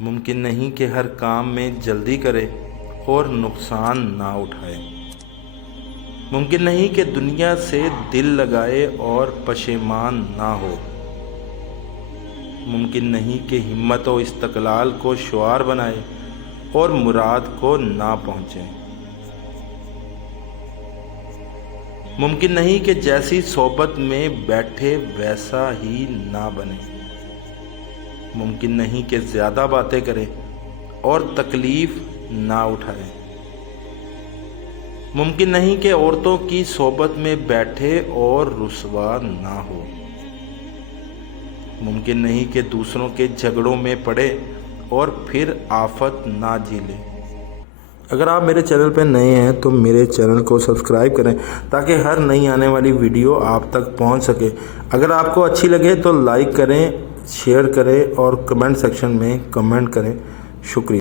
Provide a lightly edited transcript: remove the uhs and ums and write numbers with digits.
ممکن نہیں کہ ہر کام میں جلدی کرے اور نقصان نہ اٹھائے۔ ممکن نہیں کہ دنیا سے دل لگائے اور پشیمان نہ ہو۔ ممکن نہیں کہ ہمت و استقلال کو شعار بنائے اور مراد کو نہ پہنچے۔ ممکن نہیں کہ جیسی صحبت میں بیٹھے ویسا ہی نہ بنے۔ ممکن نہیں کہ زیادہ باتیں کرے اور تکلیف نہ اٹھائے۔ ممکن نہیں کہ عورتوں کی صحبت میں بیٹھے اور رسوا نہ ہو۔ ممکن نہیں کہ دوسروں کے جھگڑوں میں پڑے اور پھر آفت نہ جھیلے۔ اگر آپ میرے چینل پہ نئے ہیں تو میرے چینل کو سبسکرائب کریں تاکہ ہر نئی آنے والی ویڈیو آپ تک پہنچ سکے۔ اگر آپ کو اچھی لگے تو لائک کریں، شیئر کریں اور کمنٹ سیکشن میں کمنٹ کریں۔ شکریہ۔